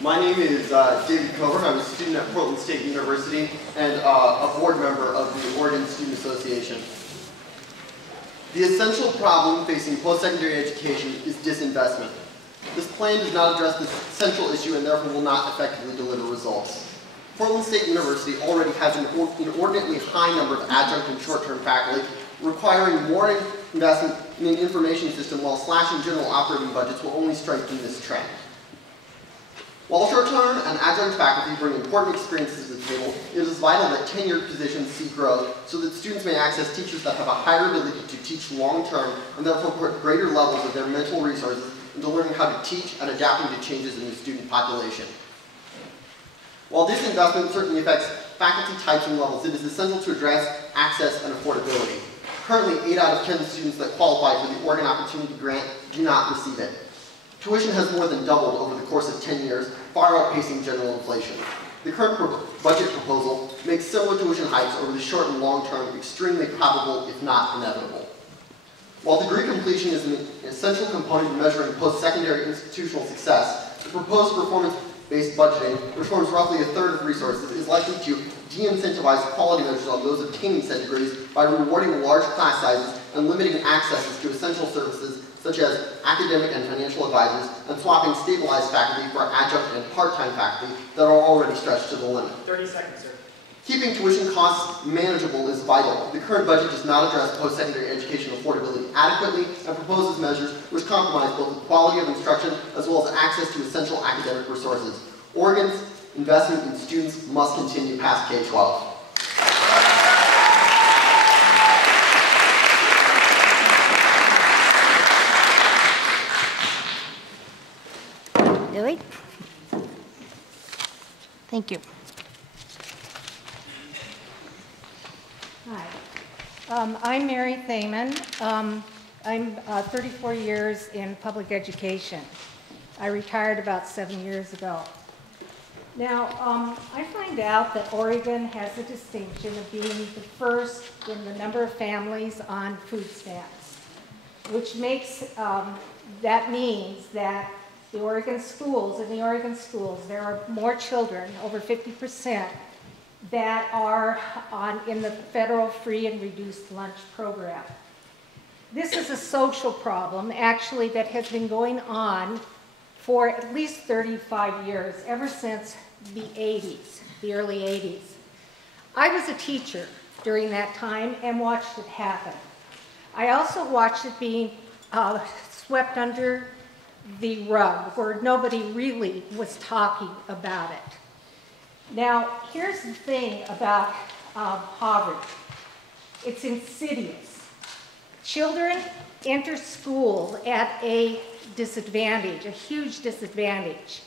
My name is David Coburn. I'm a student at Portland State University and a board member of the Oregon Student Association. The essential problem facing post-secondary education is disinvestment. This plan does not address this central issue and therefore will not effectively deliver results. Portland State University already has an inordinately high number of adjunct and short-term faculty, requiring more investment in an information system while slashing general operating budgets will only strengthen this trend. While short-term and adjunct faculty bring important experiences to the table, it is vital that tenured positions see growth so that students may access teachers that have a higher ability to teach long-term and therefore put greater levels of their mental resources into learning how to teach and adapting to changes in the student population. While this investment certainly affects faculty types and levels, it is essential to address access and affordability. Currently, 8 out of 10 students that qualify for the Oregon Opportunity Grant do not receive it. Tuition has more than doubled over the course of 10 years, far outpacing general inflation. The current budget proposal makes similar tuition hikes over the short and long term extremely probable, if not inevitable. While degree completion is an essential component of measuring post-secondary institutional success, the proposed performance-based budgeting, which forms roughly a third of resources, is likely to de-incentivize quality measures on those obtaining said degrees by rewarding large class sizes and limiting access to essential services such as academic and financial advisors, and swapping stabilized faculty for adjunct and part-time faculty that are already stretched to the limit. 30 seconds, sir. Keeping tuition costs manageable is vital. The current budget does not address post-secondary education affordability adequately and proposes measures which compromise both the quality of instruction as well as access to essential academic resources. Oregon's investment in students must continue past K-12. Lily? Thank you. Hi. I'm Mary Thaman. I'm 34 years in public education. I retired about 7 years ago. Now, I find out that Oregon has a distinction of being the first in the number of families on food stamps, which makes, that means that in the Oregon schools, there are more children, over 50%, that are in the federal free and reduced lunch program. This is a social problem, actually, that has been going on for at least 35 years, ever since the 80s, the early 80s. I was a teacher during that time and watched it happen. I also watched it being swept under the rug, where nobody really was talking about it. Now, here's the thing about poverty. It's insidious. Children enter school at a disadvantage, a huge disadvantage.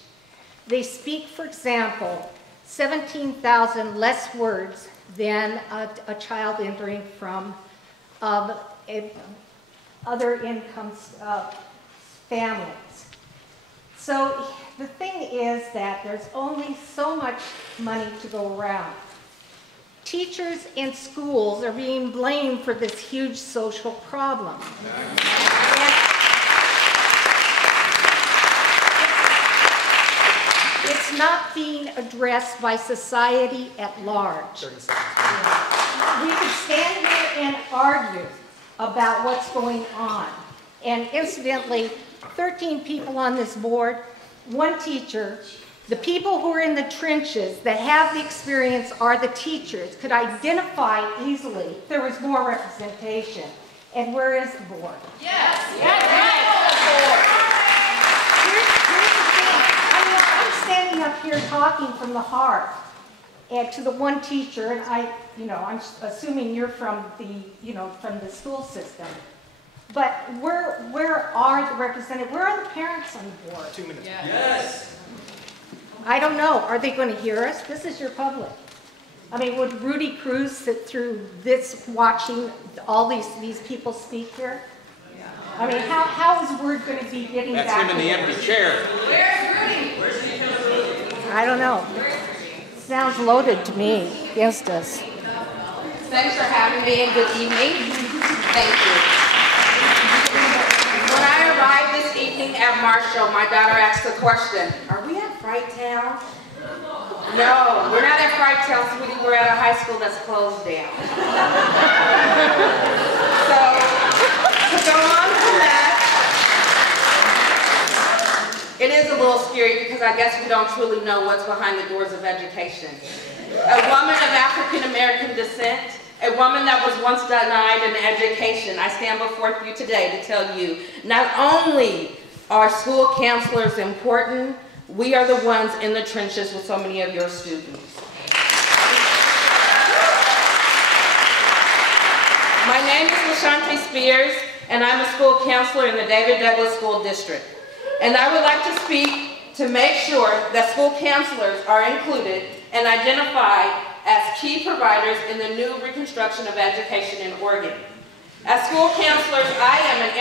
They speak, for example, 17,000 less words than a child entering from other income families. So the thing is that there's only so much money to go around. Teachers and schools are being blamed for this huge social problem. And it's not being addressed by society at large. 30 seconds. We could stand here and argue about what's going on. And incidentally, 13 people on this board, 1 teacher. The people who are in the trenches that have the experience are the teachers, could identify easily if there was more representation. And where is the board? Yes. Yes. Here's the thing. I'm standing up here talking from the heart and to the 1 teacher, and I'm assuming you're from the school system. But where are the representatives? Where are the parents on the board? 2 minutes. Yes. I don't know. Are they going to hear us? This is your public. I mean, would Rudy Cruz sit through this watching all these people speak here? I mean, how is word going to be getting back? That's him in the empty chair. Where's Rudy? I don't know. Sounds loaded to me against us. Thanks for having me and good evening. Thank you. evening at Marshall, my daughter asked the question, are we at Fright Town? No, we're not at Fright Town, sweetie. We're at a high school that's closed down. So, to go on from that, it is a little scary because I guess we don't truly know what's behind the doors of education. A woman of African American descent, a woman that was once denied an education. I stand before you today to tell you, not only are school counselors important, we are the ones in the trenches with so many of your students. My name is Ashanti Spears, and I'm a school counselor in the David Douglas School District. And I would like to speak to make sure that school counselors are included and identified as key providers in the new reconstruction of education in Oregon. As school counselors, I am an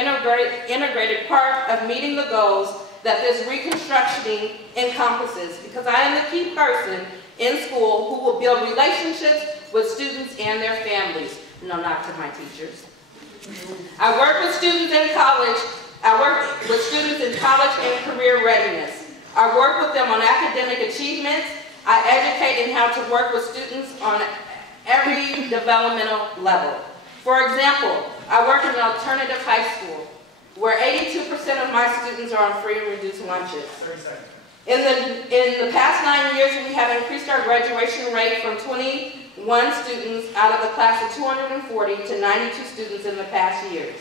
integrated part of meeting the goals that this reconstruction encompasses, because I am the key person in school who will build relationships with students and their families. No, not to my teachers. I work with students in college. I work with students in college and career readiness. I work with them on academic achievements. I educate in how to work with students on every developmental level. For example, I work in an alternative high school where 82% of my students are on free and reduced lunches. In the past 9 years, we have increased our graduation rate from 21 students out of the class of 240 to 92 students in the past years.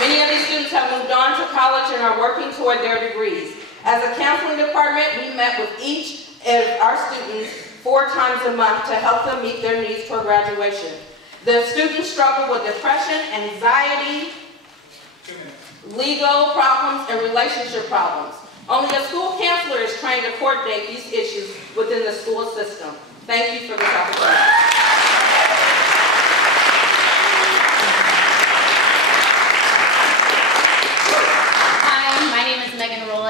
Many of these students have moved on to college and are working toward their degrees. As a counseling department, we met with each of our students 4 times a month to help them meet their needs for graduation. The students struggle with depression, anxiety, legal problems, and relationship problems. Only a school counselor is trained to coordinate these issues within the school system. Thank you for this opportunity.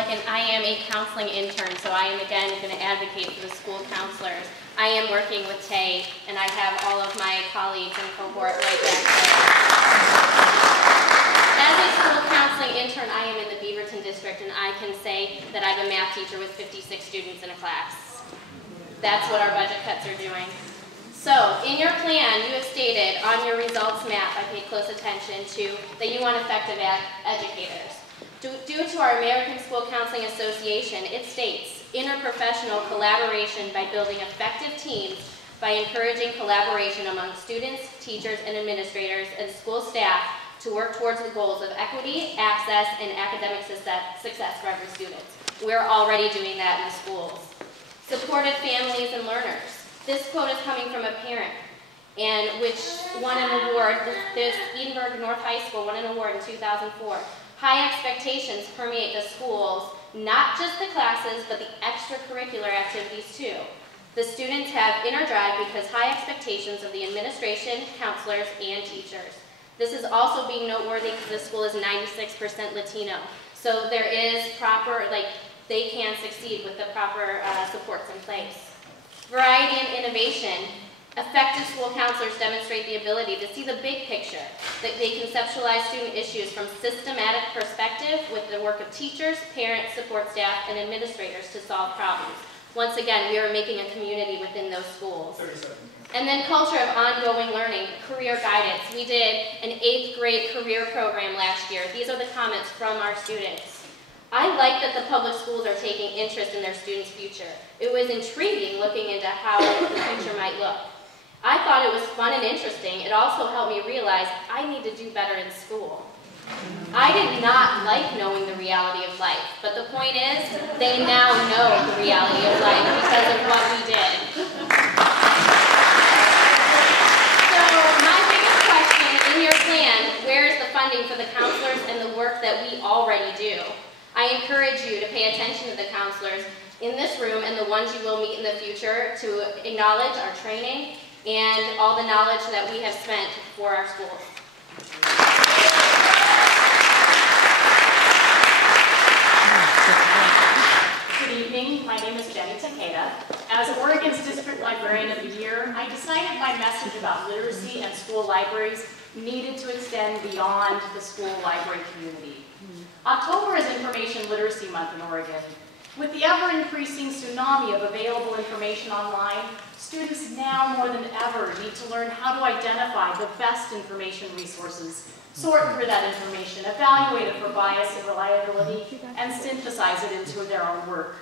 And I am a counseling intern, so I am again going to advocate for the school counselors. I am working with Tay, and I have all of my colleagues in cohort right back there. As a school counseling intern, I am in the Beaverton district, and I can say that I'm a math teacher with 56 students in a class. That's what our budget cuts are doing. So, in your plan, you have stated on your results map, I paid close attention to, that you want effective educators. Due to our American School Counseling Association, it states, interprofessional collaboration by building effective teams by encouraging collaboration among students, teachers, and administrators and school staff to work towards the goals of equity, access, and academic success for every student. We're already doing that in the schools. Supported families and learners. This quote is coming from a parent, and which won an award. This Edinburgh North High School won an award in 2004. High expectations permeate the schools, not just the classes, but the extracurricular activities too. The students have inner drive because high expectations of the administration, counselors, and teachers. This is also being noteworthy because this school is 96% Latino. So there is proper, they can succeed with the proper supports in place. Variety and innovation. Effective school counselors demonstrate the ability to see the big picture, that they conceptualize student issues from systematic perspective with the work of teachers, parents, support staff, and administrators to solve problems. Once again, we are making a community within those schools. 37. And then culture of ongoing learning, career guidance. We did an 8th grade career program last year. These are the comments from our students. I like that the public schools are taking interest in their students' future. It was intriguing looking into how the future might look. I thought it was fun and interesting. It also helped me realize I need to do better in school. I did not like knowing the reality of life, but the point is, they now know the reality of life because of what we did. So my biggest question in your plan, where is the funding for the counselors and the work that we already do? I encourage you to pay attention to the counselors in this room and the ones you will meet in the future to acknowledge our training and all the knowledge that we have spent for our schools. Good evening, my name is Jenna Takeda. As Oregon's District Librarian of the Year, I decided my message about literacy and school school libraries needed to extend beyond the school library community. October is Information Literacy Month in Oregon. With the ever-increasing tsunami of available information online, students now more than ever need to learn how to identify the best information resources, sort through that information, evaluate it for bias and reliability, and synthesize it into their own work.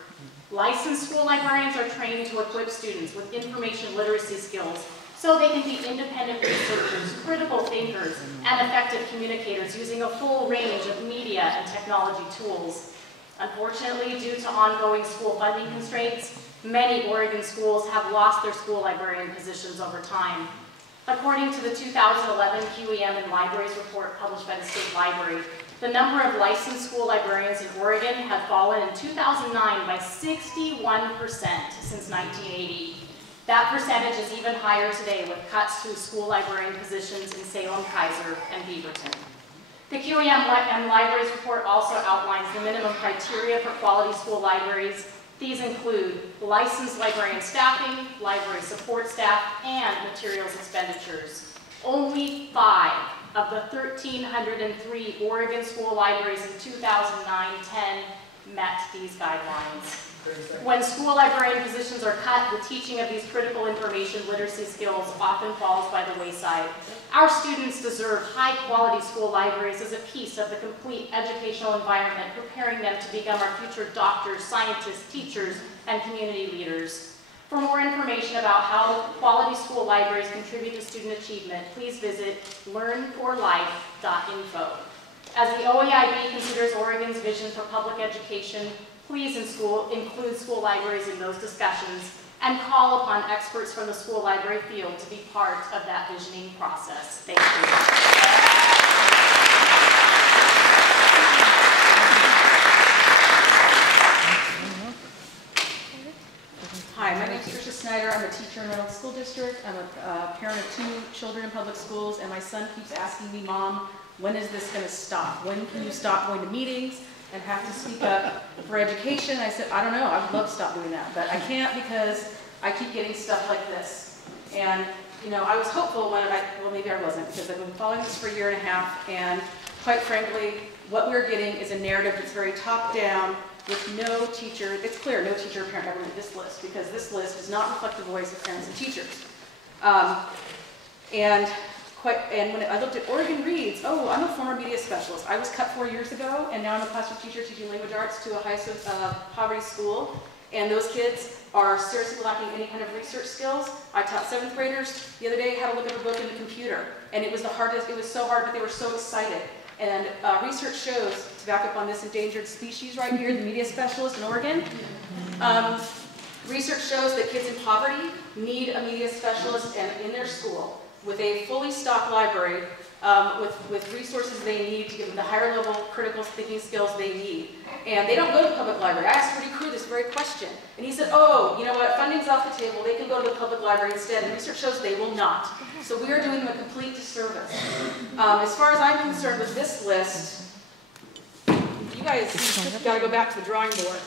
Licensed school librarians are trained to equip students with information literacy skills so they can be independent researchers, critical thinkers, and effective communicators using a full range of media and technology tools. Unfortunately, due to ongoing school funding constraints, many Oregon schools have lost their school librarian positions over time. According to the 2011 QEM and Libraries report published by the State Library, the number of licensed school librarians in Oregon had fallen in 2009 by 61% since 1980. That percentage is even higher today with cuts to school librarian positions in Salem, Kaiser, and Beaverton. The QEM and Libraries report also outlines the minimum criteria for quality school libraries. These include licensed librarian staffing, library support staff, and materials expenditures. Only 5 of the 1,303 Oregon school libraries in 2009-10 met these guidelines. When school librarian positions are cut, the teaching of these critical information literacy skills often falls by the wayside. Our students deserve high-quality school libraries as a piece of the complete educational environment, preparing them to become our future doctors, scientists, teachers, and community leaders. For more information about how quality school libraries contribute to student achievement, please visit learnforlife.info. As the OEIB considers Oregon's vision for public education, please include school libraries in those discussions and call upon experts from the school library field to be part of that visioning process. Thank you. Hi, my name is Snider. I'm a teacher in Reynolds School District. I'm a parent of 2 children in public schools, and my son keeps asking me, Mom, when is this going to stop? When can you stop going to meetings and have to speak up for education? I said, I don't know. I would love to stop doing that, but I can't because I keep getting stuff like this. And, you know, I was hopeful when well, maybe I wasn't, because I've been following this for a year and a half, and quite frankly, what we're getting is a narrative that's very top-down, with no teacher, it's clear, no teacher or parent ever made this list, because this list does not reflect the voice of parents and teachers. And when I looked at Oregon Reads, oh, I'm a former media specialist. I was cut 4 years ago, and now I'm a classroom teacher teaching language arts to a high poverty school. And those kids are seriously lacking any kind of research skills. I taught 7th graders the other day how to look up a book in the computer. And it was the hardest, it was so hard, but they were so excited. And research shows, to back up on this endangered species right here, the media specialist in Oregon, research shows that kids in poverty need a media specialist in their school with a fully stocked library with resources they need to give them the higher level critical thinking skills they need. And they don't go to the public library. I asked Grady Cry this very question, and he said, oh, you know what, funding's off the table, they can go to the public library instead, and research shows they will not. So we are doing them a complete disservice. As far as I'm concerned with this list, you guys got to go back to the drawing board.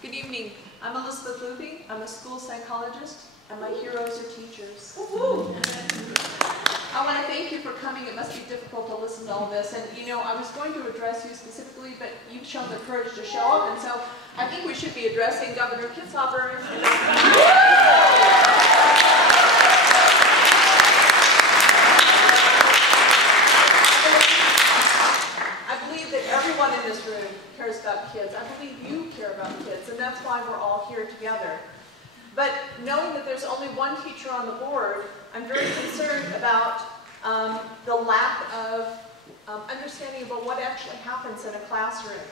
Good evening. I'm Elizabeth Luby. I'm a school psychologist, and my heroes are teachers. I want to thank you for coming. It must be difficult to listen to all this. And you know, I was going to address you specifically, but you've shown the courage to show up, and so I think we should be addressing Governor Kitzhaber. I believe that everyone in this room cares about kids. I believe you care about kids, and that's why we're all here together. But knowing that there's only one teacher on the board, I'm very concerned about the lack of understanding about what actually happens in a classroom.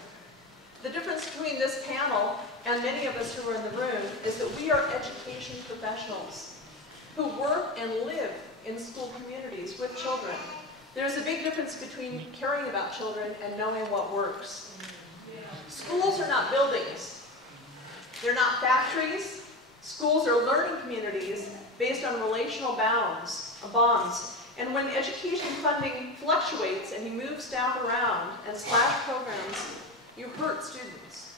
The difference between this panel and many of us who are in the room is that we are education professionals who work and live in school communities with children. There's a big difference between caring about children and knowing what works. Schools are not buildings. They're not factories. Schools are learning communities based on relational bonds. And when education funding fluctuates and you move staff around and slash programs, you hurt students.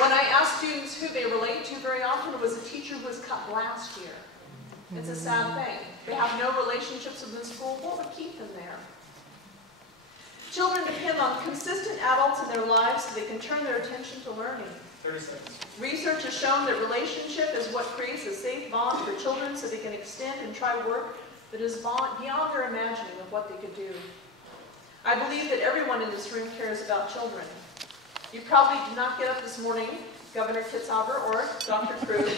When I ask students who they relate to, very often it was a teacher who was cut last year. It's a sad thing. They have no relationships within school. What would keep them there? Children depend on consistent adults in their lives so they can turn their attention to learning. 30 seconds. Research has shown that relationship is what creates a safe bond for children so they can extend and try work that is beyond their imagining of what they could do. I believe that everyone in this room cares about children. You probably did not get up this morning, Governor Kitzhaber or Dr. Cruz,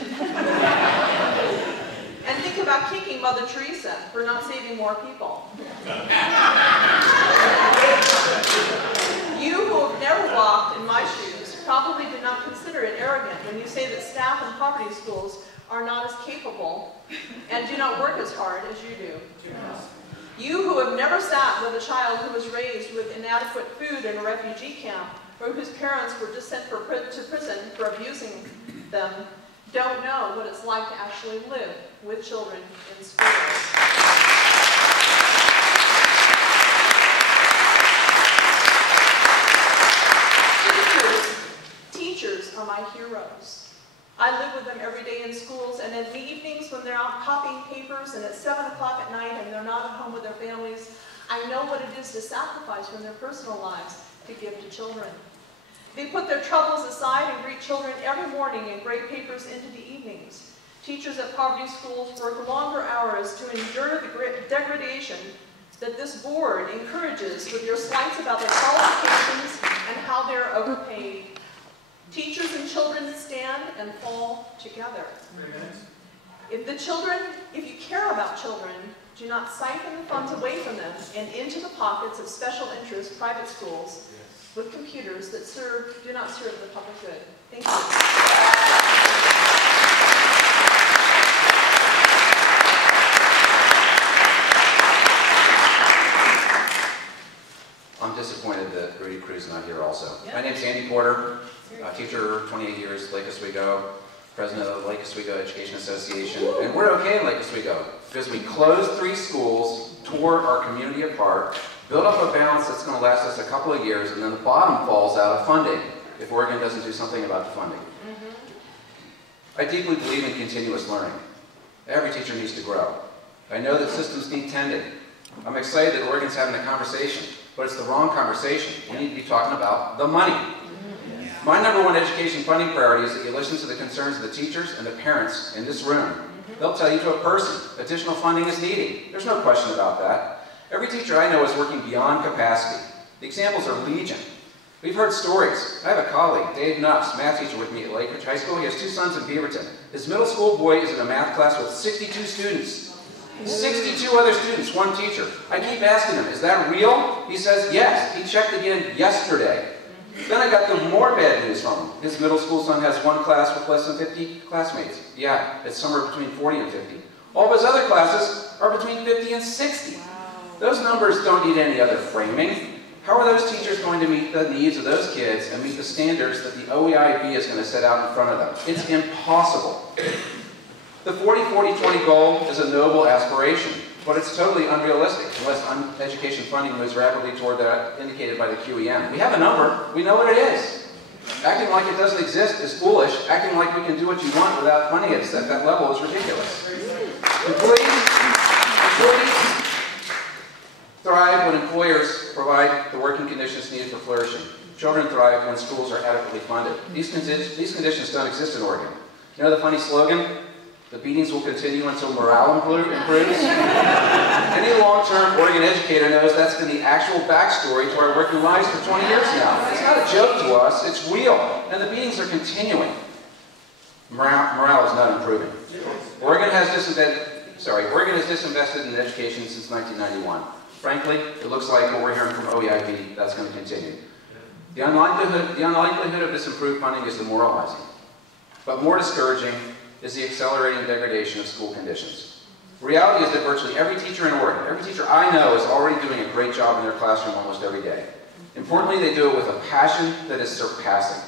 and think about kicking Mother Teresa for not saving more people. You who have never walked in my shoes probably do not consider it arrogant when you say that staff in poverty schools are not as capable and do not work as hard as you do. You who have never sat with a child who was raised with inadequate food in a refugee camp or whose parents were just sent to prison for abusing them don't know what it's like to actually live with children in schools. Teachers are my heroes. I live with them every day in schools, and in the evenings when they're out copying papers and at 7 o'clock at night and they're not at home with their families, I know what it is to sacrifice from their personal lives to give to children. They put their troubles aside and greet children every morning and grade papers into the evenings. Teachers at poverty schools work longer hours to endure the degradation that this board encourages with your slights about their qualifications and how they're overpaid. Teachers and children stand and fall together. If you care about children, do not siphon the funds away from them and into the pockets of special interest private schools with computers that do not serve the public good. Thank you. I'm disappointed that Grady Cry is not here also. Yeah. My name's Andy Porter, teacher, 28 years, Lake Oswego, president of the Lake Oswego Education Association. Woo! And we're okay in Lake Oswego because we closed 3 schools, tore our community apart, built up a balance that's going to last us a couple of years, and then the bottom falls out of funding if Oregon doesn't do something about the funding. I deeply believe in continuous learning. Every teacher needs to grow. I know that systems need tending. I'm excited that Oregon's having a conversation, but it's the wrong conversation. We need to be talking about the money. My #1 education funding priority is that you listen to the concerns of the teachers and the parents in this room. They'll tell you to a person, additional funding is needed. There's no question about that. Every teacher I know is working beyond capacity. The examples are legion. We've heard stories. I have a colleague, Dave Nuffs, math teacher with me at Lake Ridge High School. He has 2 sons in Beaverton. His middle school boy is in a math class with 62 students. 62 other students, 1 teacher. I keep asking him, is that real? He says, yes. He checked again yesterday. Then I got the more bad news from him. His middle school son has 1 class with less than 50 classmates. Yeah, it's somewhere between 40 and 50. All of his other classes are between 50 and 60. Wow. Those numbers don't need any other framing. How are those teachers going to meet the needs of those kids and meet the standards that the OEIB is going to set out in front of them? It's impossible. The 40-40-20 goal is a noble aspiration, but it's totally unrealistic unless education funding moves rapidly toward that indicated by the QEM. We have a number. We know what it is. Acting like it doesn't exist is foolish. Acting like we can do what you want without funding it at that level is ridiculous. Employees thrive when employers provide the working conditions needed for flourishing. Children thrive when schools are adequately funded. These conditions don't exist in Oregon. You know the funny slogan? The beatings will continue until morale improves. Any long-term Oregon educator knows that's been the actual backstory to our working lives for 20 years now. It's not a joke to us, it's real. And the beatings are continuing. Morale is not improving. Oregon has disinvested in education since 1991. Frankly, it looks like what we're hearing from OEIB, that's going to continue. The unlikelihood of this improved funding is demoralizing. But more discouraging is the accelerating degradation of school conditions. The reality is that virtually every teacher in Oregon, every teacher I know is already doing a great job in their classroom almost every day. Importantly, they do it with a passion that is surpassing.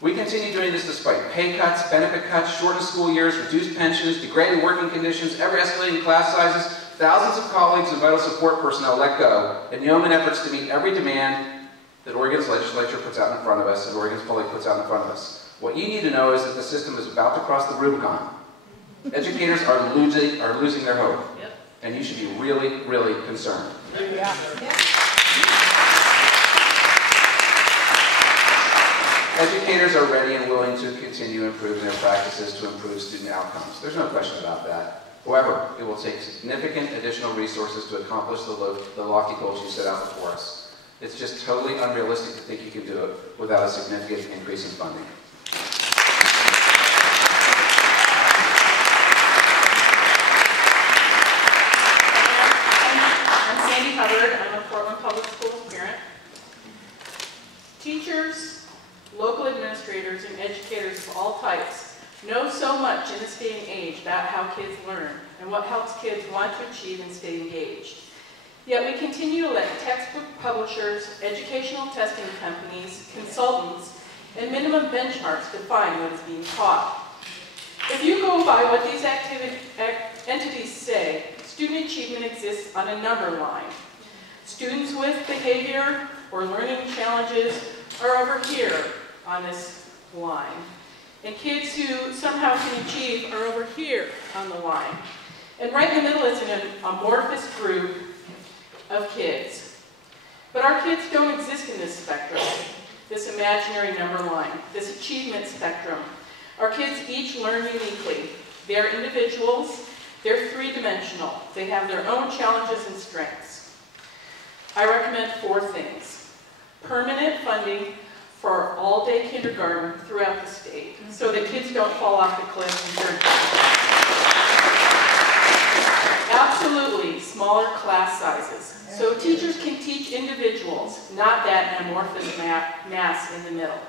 We continue doing this despite pay cuts, benefit cuts, shortened school years, reduced pensions, degrading working conditions, ever-escalating class sizes, thousands of colleagues and vital support personnel let go, and yeoman efforts to meet every demand that Oregon's legislature puts out in front of us and Oregon's public puts out in front of us. What you need to know is that the system is about to cross the Rubicon. Educators are losing their hope, and you should be really, really concerned. Yeah. Educators are ready and willing to continue improving their practices to improve student outcomes. There's no question about that. However, it will take significant additional resources to accomplish the lofty goals you set out before us. It's just totally unrealistic to think you can do it without a significant increase in funding. I'm a Portland Public Schools parent. Teachers, local administrators, and educators of all types know so much in this day and age about how kids learn and what helps kids want to achieve and stay engaged. Yet we continue to let textbook publishers, educational testing companies, consultants, and minimum benchmarks define what is being taught. If you go by what these entities say, student achievement exists on a number line. Students with behavior or learning challenges are over here on this line. And kids who somehow can achieve are over here on the line. And right in the middle is an amorphous group of kids. But our kids don't exist in this spectrum, this imaginary number line, this achievement spectrum. Our kids each learn uniquely. They're individuals. They're three-dimensional. They have their own challenges and strengths. I recommend 4 things. Permanent funding for all-day kindergarten throughout the state so that kids don't fall off the cliff in 3rd grade. Absolutely smaller class sizes so teachers can teach individuals, not that amorphous mass in the middle.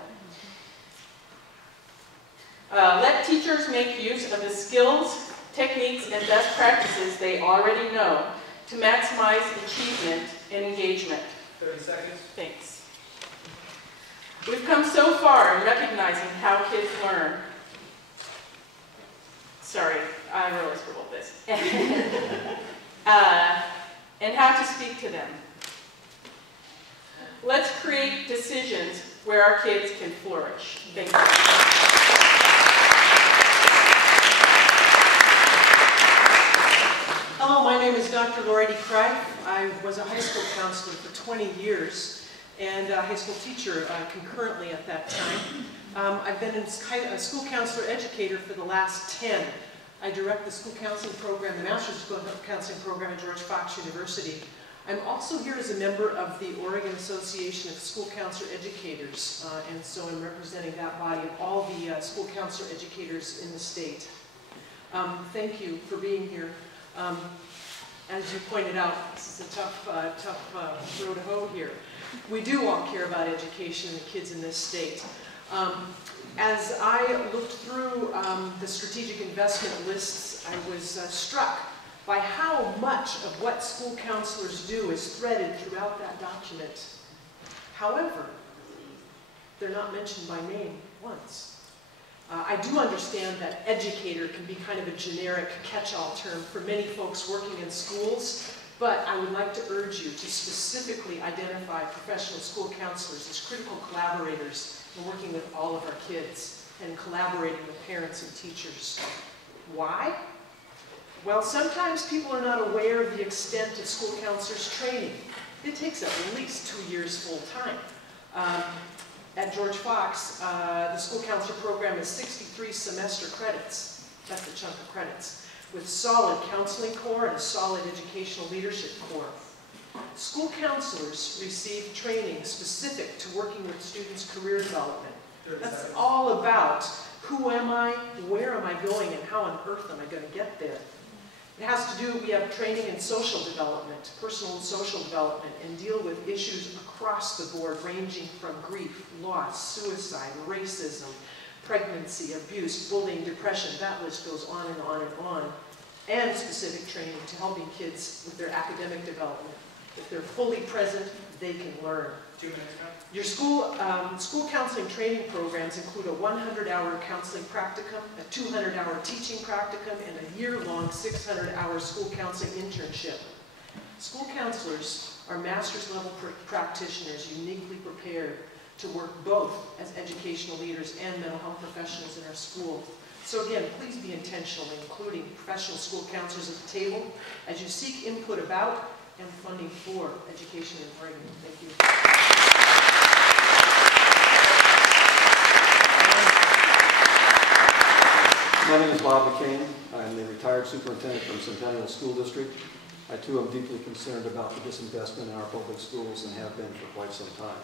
Let teachers make use of the skills, techniques, and best practices they already know to maximize achievement and engagement. 30 seconds. Thanks. We've come so far in recognizing how kids learn. Sorry, I really scribbled this. And how to speak to them. Let's create decisions where our kids can flourish. Thank you. Hello, my name is Dr. Grady Cry. I was a high school counselor for 20 years and a high school teacher concurrently at that time. I've been a school counselor educator for the last 10. I direct the school counseling program, the Master's School Counseling Program at George Fox University. I'm also here as a member of the Oregon Association of School Counselor Educators, and so I'm representing that body of all the school counselor educators in the state. Thank you for being here. As you pointed out, this is a tough road to hoe here. We do all care about education and the kids in this state. As I looked through the strategic investment lists, I was struck by how much of what school counselors do is threaded throughout that document. However, they're not mentioned by name once. I do understand that educator can be kind of a generic catch-all term for many folks working in schools, but I would like to urge you to specifically identify professional school counselors as critical collaborators in working with all of our kids and collaborating with parents and teachers. Why? Well, sometimes people are not aware of the extent of school counselors' training. It takes at least 2 years full-time. At George Fox, the school counselor program is 63 semester credits. That's a chunk of credits, with solid counseling core and a solid educational leadership core. School counselors receive training specific to working with students' career development. That's all about who am I, where am I going, and how on earth am I going to get there. It has to do, we have training in social development, personal and social development, and deal with issues across the board ranging from grief, loss, suicide, racism, pregnancy, abuse, bullying, depression. That list goes on and on and on. And specific training to helping kids with their academic development. If they're fully present, they can learn. 2 minutes, ma'am. Your school counseling training programs include a 100-hour counseling practicum, a 200-hour teaching practicum, and a year-long 600-hour school counseling internship. School counselors are master's level practitioners uniquely prepared to work both as educational leaders and mental health professionals in our school. So again, please be intentional in including professional school counselors at the table as you seek input about and funding for education in Oregon. Thank you. My name is Bob McCain. I'm the retired superintendent from Centennial School District. I too am deeply concerned about the disinvestment in our public schools and have been for quite some time.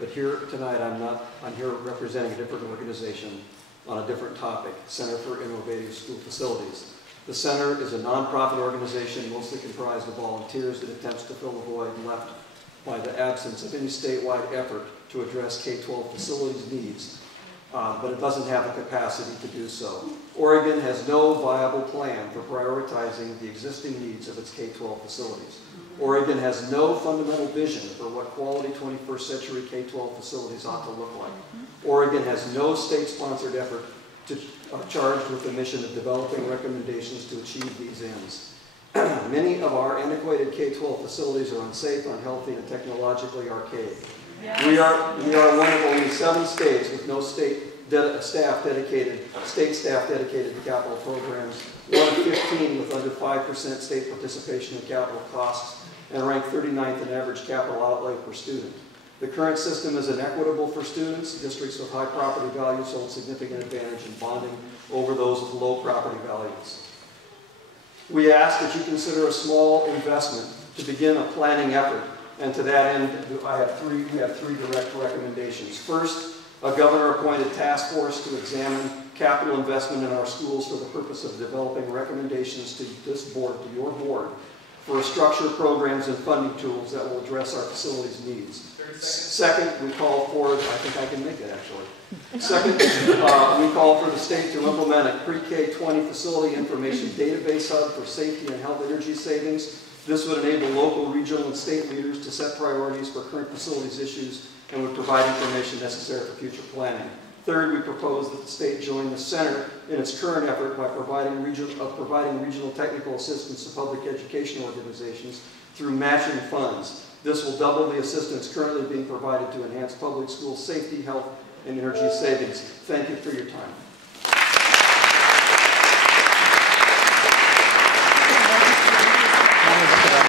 But here tonight I'm here representing a different organization on a different topic, Center for Innovative School Facilities. The center is a nonprofit organization mostly comprised of volunteers that attempts to fill the void left by the absence of any statewide effort to address K-12 facilities needs, but it doesn't have the capacity to do so. Oregon has no viable plan for prioritizing the existing needs of its K-12 facilities. Oregon has no fundamental vision for what quality 21st century K-12 facilities ought to look like. Oregon has no state-sponsored effort charged with the mission of developing recommendations to achieve these ends. Many of our antiquated K-12 facilities are unsafe, unhealthy, and technologically archaic. Yes. We are one of only 7 states with no state staff dedicated to capital programs, one of 15 with under 5% state participation in capital costs, and ranked 39th in average capital outlay per student. The current system is inequitable for students. Districts with high property values hold significant advantage in bonding over those with low property values. We ask that you consider a small investment to begin a planning effort, and to that end, we have three direct recommendations. First, a governor-appointed task force to examine capital investment in our schools for the purpose of developing recommendations to this board, to your board, for structure, programs, and funding tools that will address our facilities needs. Second, we call for, I think I can make it actually. Second, we call for the state to implement a pre-K-20 facility information database hub for safety and health energy savings. This would enable local, regional, and state leaders to set priorities for current facilities issues and would provide information necessary for future planning. Third, we propose that the state join the center in its current effort by providing regional technical assistance to public education organizations through matching funds. This will double the assistance currently being provided to enhance public school safety, health, and energy savings. Thank you for your time.